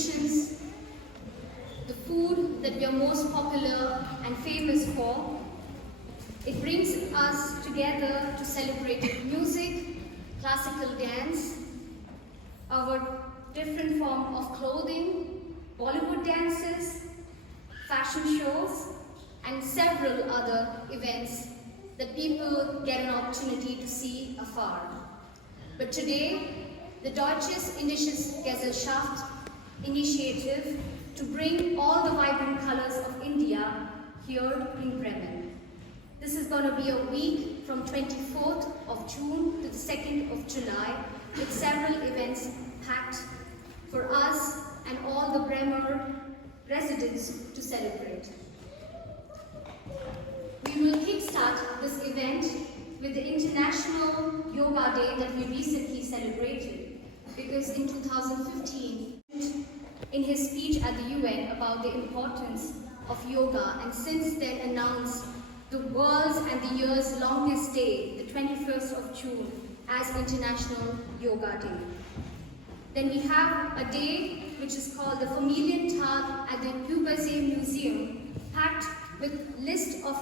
traditions, the food that we are most popular and famous for. It brings us together to celebrate music, classical dance, our different form of clothing, Bollywood dances, fashion shows, and several other events that people get an opportunity to see afar. But today, the Deutsches Indisches Gesellschaft initiative to bring all the vibrant colors of India here in Bremen. This is going to be a week from 24th of June to the 2nd of July with several events packed for us and all the Bremer residents to celebrate. We will kickstart this event with the International Yoga Day that we recently celebrated, because in 2015, in his speech at the UN about the importance of yoga, and since then announced the world's and the year's longest day, the 21st of June, as International Yoga Day. Then we have a day which is called the Familientag at the Übersee Museum, packed with list of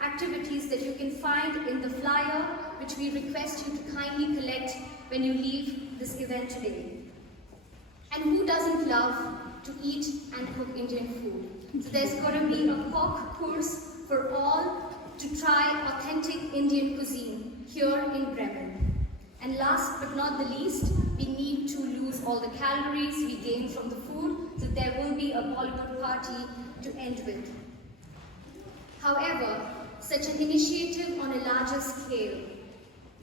activities that you can find in the flyer, which we request you to kindly collect when you leave this event today. And who doesn't love to eat and cook Indian food? So there's going to be a pork course for all to try authentic Indian cuisine here in Bremen. And last but not the least, we need to lose all the calories we gain from the food, so there will be a Bollywood party to end with. However, such an initiative on a larger scale,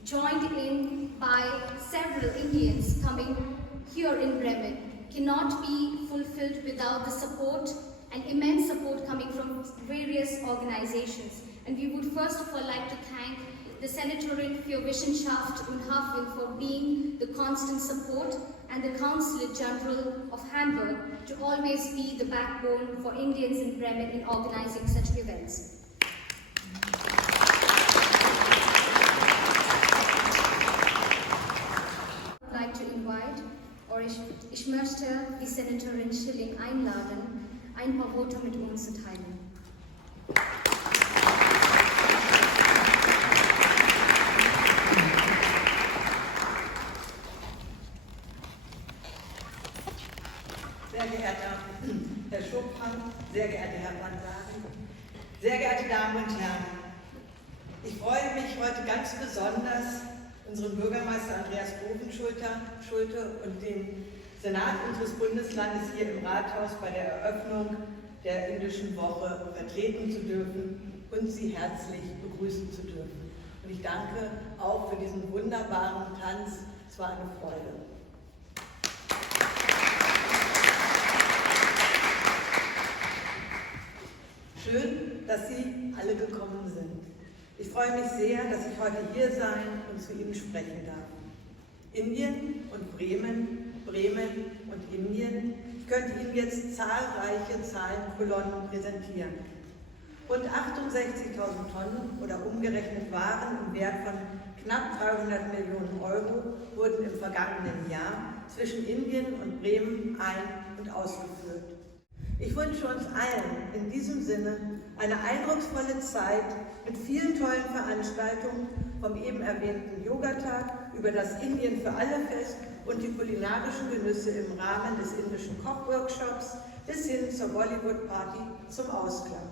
joined in by several Indians coming here in Bremen, cannot be fulfilled without the support and immense support coming from various organizations. And we would first of all like to thank the Senatorin für Wissenschaft und Hafen for being the constant support, and the Consulate General of Hamburg to always be the backbone for Indians in Bremen in organizing such events. I'd like to invite, or ich möchte die Senatorin Schilling einladen, ein paar Worte mit uns zu teilen. Sehr geehrter Herr Schuppan, sehr geehrter Herr Van Sagen, sehr geehrte Damen und Herren, ich freue mich heute ganz besonders, unseren Bürgermeister Andreas Schulte und den Senat unseres Bundeslandes hier im Rathaus bei der Eröffnung der Indischen Woche vertreten zu dürfen und Sie herzlich begrüßen zu dürfen. Und ich danke auch für diesen wunderbaren Tanz, es war eine Freude. Schön, dass Sie alle gekommen sind. Ich freue mich sehr, dass ich heute hier sein und zu Ihnen sprechen darf. Indien und Bremen, Bremen und Indien. Ich könnte Ihnen jetzt zahlreiche Zahlenkolonnen präsentieren. Rund 68.000 Tonnen oder umgerechnet Waren im Wert von knapp 300 Millionen Euro wurden im vergangenen Jahr zwischen Indien und Bremen ein- und ausgeführt. Ich wünsche uns allen in diesem Sinne eine eindrucksvolle Zeit mit vielen tollen Veranstaltungen, vom eben erwähnten Yogatag über das Indien für alle Fest und die kulinarischen Genüsse im Rahmen des indischen Kochworkshops bis hin zur Bollywood-Party zum Ausklang.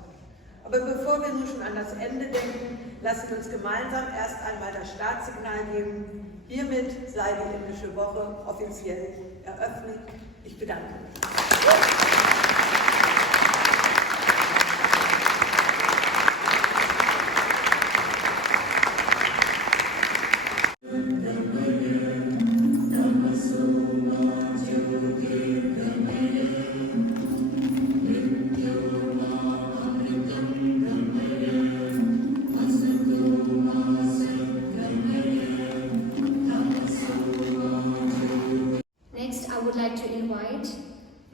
Aber bevor wir nun schon an das Ende denken, lassen wir uns gemeinsam erst einmal das Startsignal geben. Hiermit sei die Indische Woche offiziell eröffnet. Ich bedanke mich. Next, I would like to invite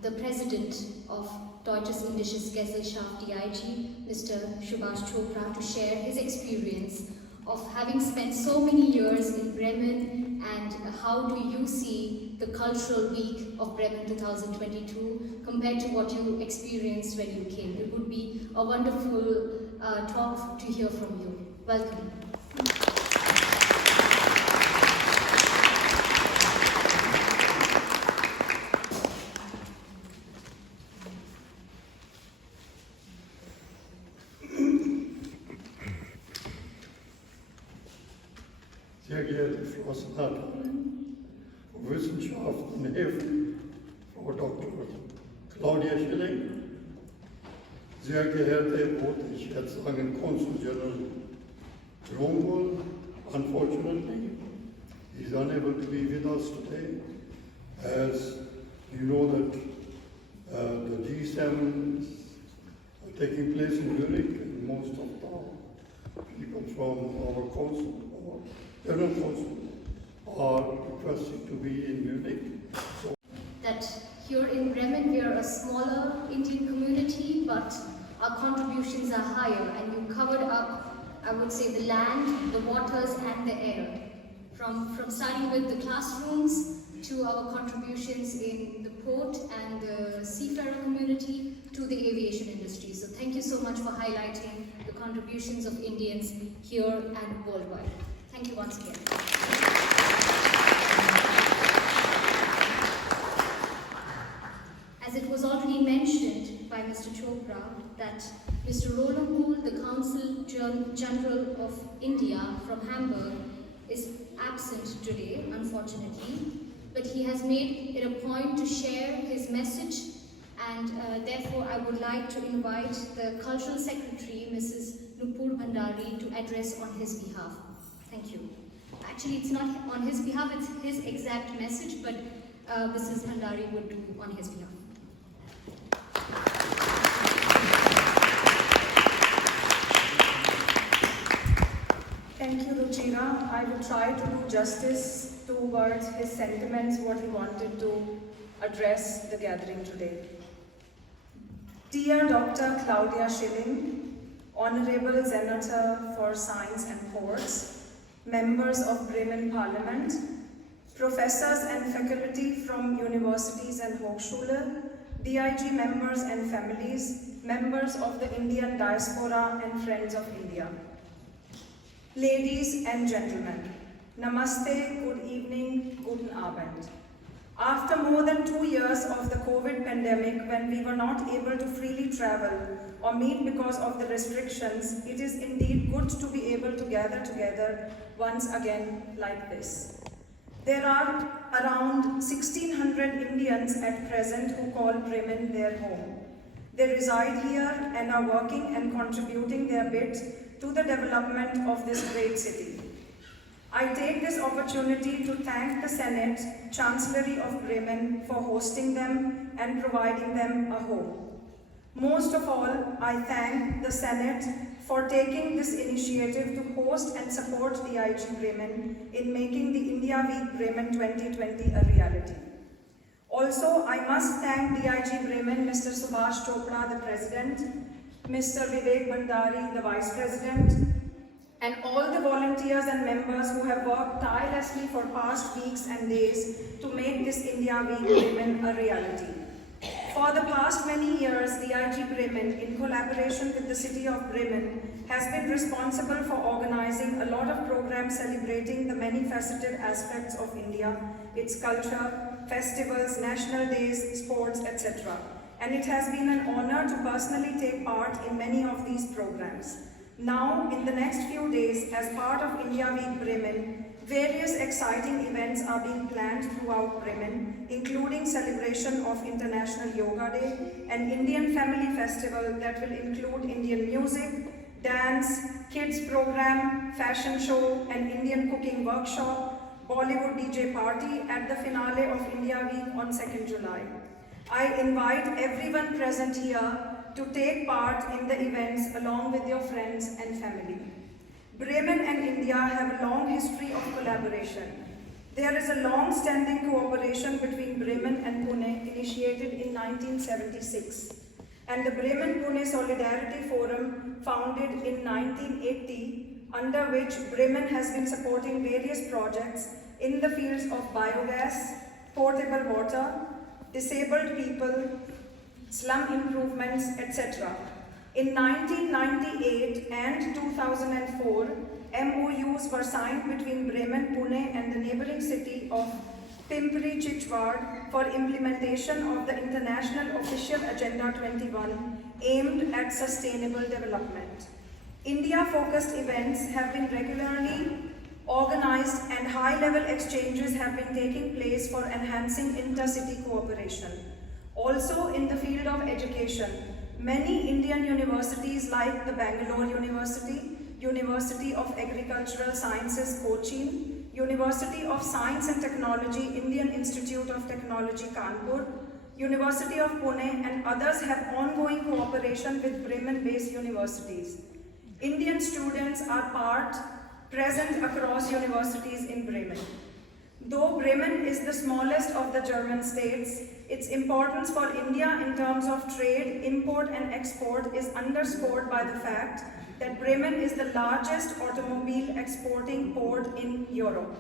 the President of Deutsches Indisches Gesellschaft, DIG, Mr. Subhash Chopra, to share his experience of having spent so many years in Bremen, and how do you see the cultural week of Bremen 2022 compared to what you experienced when you came. It would be a wonderful talk to hear from you. Welcome. Sehr geehrte Frau Senatorin für Wissenschaft und Hilfe, Frau Dr. Claudia Schilling, sehr geehrte, wollte ich jetzt sagen, Consul General Dromgold, unfortunately, he's unable to be with us today, as you know that the G7 are taking place in Munich, and most of the people from our consul, General Consul, are requested to be in Munich. So that here in Bremen we are a smaller Indian community, but our contributions are higher, and you covered up, I would say, the land, the waters and the air. From starting with the classrooms to our contributions in the port and the seafarer community to the aviation industry. So thank you so much for highlighting the contributions of Indians here and worldwide. Thank you once again. As it was already mentioned by Mr. Chopra, that Mr. Roland Gould, the Consul General of India from Hamburg, is absent today, unfortunately, but he has made it a point to share his message, and therefore I would like to invite the Cultural Secretary, Mrs. Nupur Bhandari, to address on his behalf. Thank you. Actually, it's not on his behalf, it's his exact message, but Mrs. Bhandari would do on his behalf. Thank you, Ruchira. I will try to do justice towards his sentiments, what he wanted to address the gathering today. Dear Dr. Claudia Schilling, Honorable Senator for Science and Ports, members of Bremen Parliament, professors and faculty from universities and Hochschule, DIG members and families, members of the Indian diaspora and friends of India. Ladies and gentlemen, Namaste, good evening, guten Abend. After more than 2 years of the COVID pandemic, when we were not able to freely travel or meet because of the restrictions, it is indeed good to be able to gather together once again like this. There are around 1,600 Indians at present who call Bremen their home. They reside here and are working and contributing their bit to the development of this great city. I take this opportunity to thank the Senate, Chancellery of Bremen for hosting them and providing them a home. Most of all, I thank the Senate for taking this initiative to host and support DIG Bremen in making the India Week Bremen 2020 a reality. Also, I must thank DIG Bremen, Mr. Subhash Chopra, the President, Mr. Vivek Bhandari, the Vice President, and all the volunteers and members who have worked tirelessly for past weeks and days to make this India Week Bremen a reality. For the past many years, DIG Bremen, in collaboration with the city of Bremen, has been responsible for organizing a lot of programs celebrating the many faceted aspects of India, its culture, festivals, national days, sports, etc. And it has been an honor to personally take part in many of these programs. Now, in the next few days, as part of India Week Bremen, various exciting events are being planned throughout Bremen, including celebration of International Yoga Day, an Indian Family Festival that will include Indian music, dance, kids program, fashion show, an Indian cooking workshop, Bollywood DJ party at the finale of India Week on 2nd July. I invite everyone present here to take part in the events along with your friends and family. Bremen and India have a long history of collaboration. There is a long-standing cooperation between Bremen and Pune initiated in 1976, and the Bremen-Pune Solidarity Forum founded in 1980, under which Bremen has been supporting various projects in the fields of biogas, potable water, disabled people, slum improvements, etc. In 1998 and 2004, MOUs were signed between Bremen, Pune and the neighboring city of Pimpri-Chichwad for implementation of the International Official Agenda 21 aimed at sustainable development. India-focused events have been regularly organized and high-level exchanges have been taking place for enhancing intercity cooperation. Also in the field of education, many Indian universities like the Bangalore University, University of Agricultural Sciences, Cochin, University of Science and Technology, Indian Institute of Technology, Kanpur, University of Pune and others have ongoing cooperation with Bremen-based universities. Indian students are present across universities in Bremen. Though Bremen is the smallest of the German states, its importance for India in terms of trade, import and export is underscored by the fact that Bremen is the largest automobile exporting port in Europe.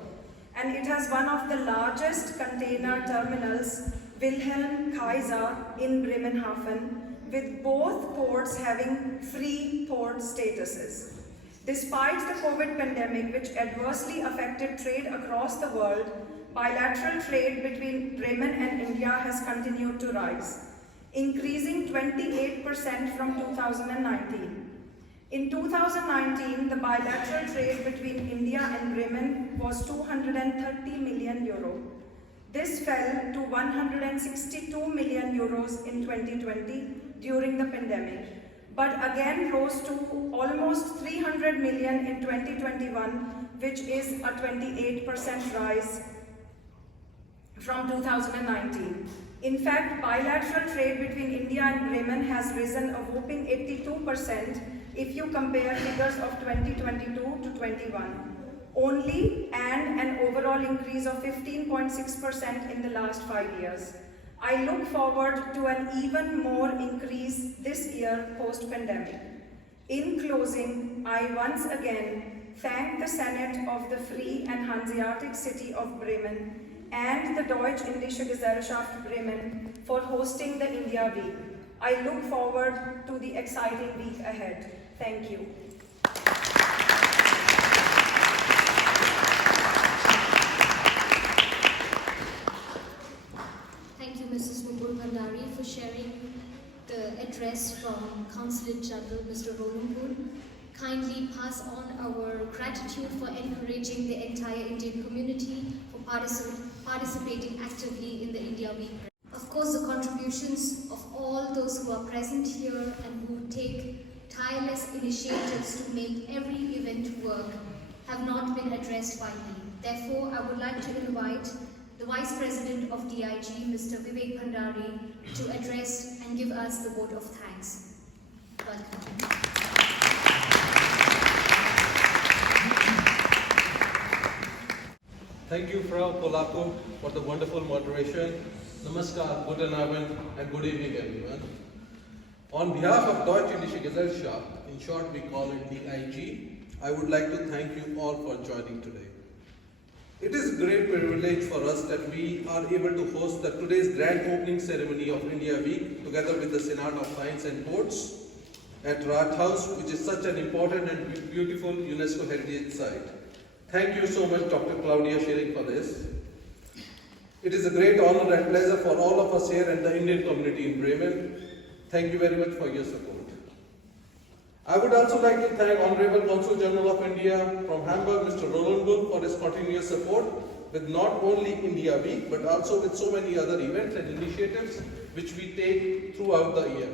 And it has one of the largest container terminals, Wilhelm Kaiser in Bremerhaven, with both ports having free port statuses. Despite the COVID pandemic, which adversely affected trade across the world, bilateral trade between Bremen and India has continued to rise, increasing 28% from 2019. In 2019, the bilateral trade between India and Bremen was 230 million euro. This fell to 162 million euros in 2020 during the pandemic, but again rose to almost 300 million in 2021, which is a 28% rise from 2019. In fact, bilateral trade between India and Bremen has risen a whopping 82% if you compare figures of 2022 to 21, only and an overall increase of 15.6% in the last 5 years. I look forward to an even more increase this year post-pandemic. In closing, I once again thank the Senate of the Free and Hanseatic City of Bremen and the Deutsch-Indische Gesellschaft Bremen for hosting the India Week. I look forward to the exciting week ahead. Thank you. Thank you, Mrs. Mukul Bhandari, for sharing the address from Consulate General Mr. Rolumpur. Kindly pass on our gratitude for encouraging the entire Indian community for participating actively in the India Week. Of course, the contributions of all those who are present here and who take tireless initiatives to make every event work have not been addressed by me. Therefore, I would like to invite the Vice President of DIG, Mr. Vivek Bhandari, to address and give us the vote of thanks. Welcome. Thank you, Frau Polako, for the wonderful moderation. Namaskar, guten Abend, and good evening, everyone. On behalf of Deutsch-Indische Gesellschaft, in short we call it DIG, I would like to thank you all for joining today. It is a great privilege for us that we are able to host today's grand opening ceremony of India Week together with the Senate of Science and Ports at Rathaus, which is such an important and beautiful UNESCO heritage site. Thank you so much, Dr. Claudia Schilling, for this. It is a great honor and pleasure for all of us here and the Indian community in Bremen. Thank you very much for your support. I would also like to thank Honorable Consul General of India from Hamburg, Mr. Roland Bull, for his continuous support with not only India Week, but also with so many other events and initiatives which we take throughout the year.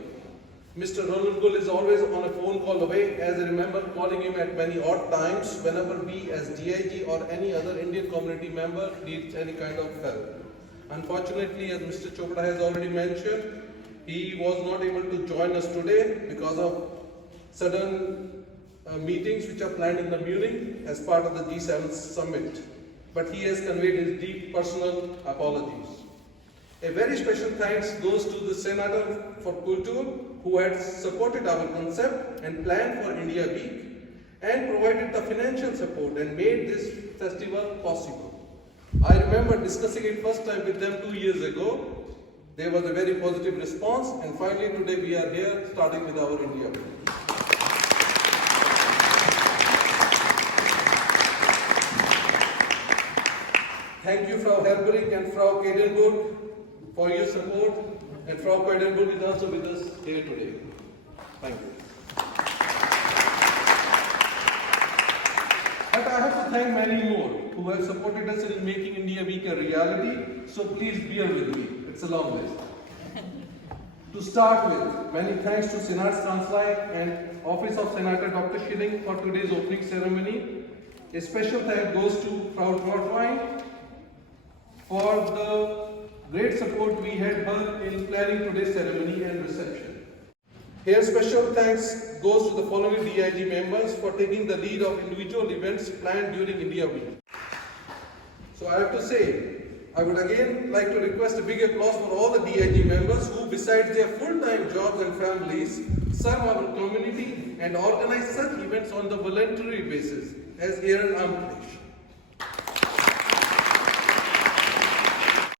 Mr. Roland Bull is always on a phone call away, as I remember calling him at many odd times whenever we as DIG or any other Indian community member needs any kind of help. Unfortunately, as Mr. Chopra has already mentioned, he was not able to join us today because of sudden meetings which are planned in the Munich as part of the G7 summit. But he has conveyed his deep personal apologies. A very special thanks goes to the Senator for Culture, who had supported our concept and plan for India Week and provided the financial support and made this festival possible. I remember discussing it first time with them 2 years ago. There was a very positive response, and finally today we are here starting with our India Week. Thank you, Frau Herberich and Frau Kedenburg, for your support, and Frau Kedenburg is also with us here today. Thank you. But I have to thank many more who have supported us in making India Week a reality, so please bear with me. It's a long list. To start with, many thanks to Senatskanzlei and Office of Senator Dr. Schilling for today's opening ceremony. A special thank goes to Frau Trotwein for the great support we had her in planning today's ceremony and reception. Here special thanks goes to the following DIG members for taking the lead of individual events planned during India Week. So I have to say, I would again like to request a big applause for all the DIG members who, besides their full-time jobs and families, serve our community and organize such events on the voluntary basis, as here in Amrish.